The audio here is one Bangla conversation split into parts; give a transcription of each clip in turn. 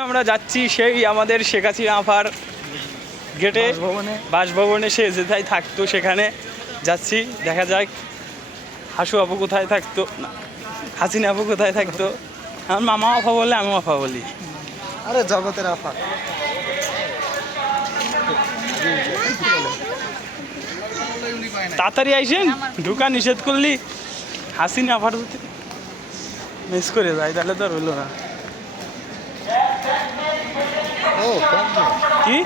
আমরা যাচ্ছি সেই আমাদের শেখ হাসিনা আফার গেটে বাসভবনে, সে যেথায় থাকতো সেখানে যাচ্ছি। দেখা যাক হাসু আপু কোথায় থাকতো, হাসিনা আপু কোথায় থাকতো। আমার মামা আফা বলে, আমি আফা বলি। আরে জগতের আফা। তাড়াতাড়ি আইসেন, ঢুকা নিষেধ করলি। হাসিনা আফার মিস করে যায় তাহলে তো রইল না। কি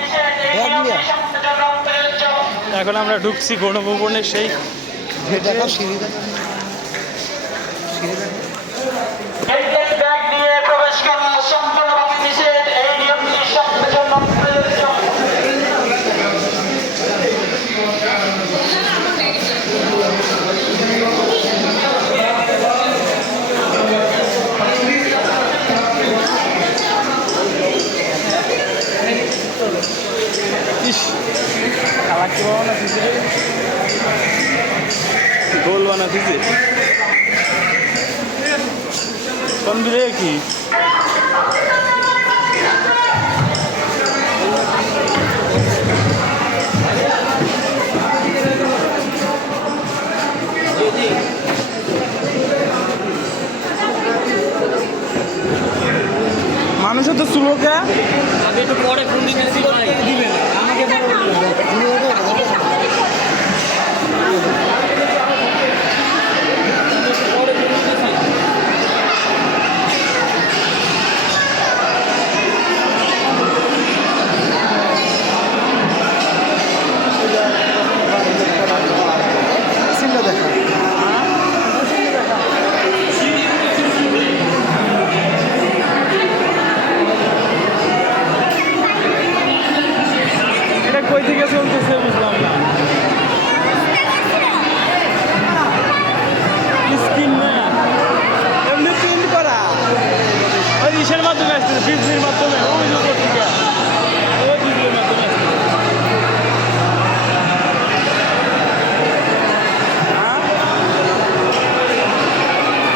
এখন আমরা ঢুকছি গণভবনের সেই গোল বানা দিছে তন্দুরে কি মানুষের তো সুলোকা আমি একটু পরে ফোন দিতেছি ভাই দিবেন আমাকে কই থেকে চলতেছে বুঝলাম না। স্ক্রিন না, এমনি প্রিন্ট করা ওই ইসের মাধ্যমে আসতেছে, বিজলির মাধ্যমে।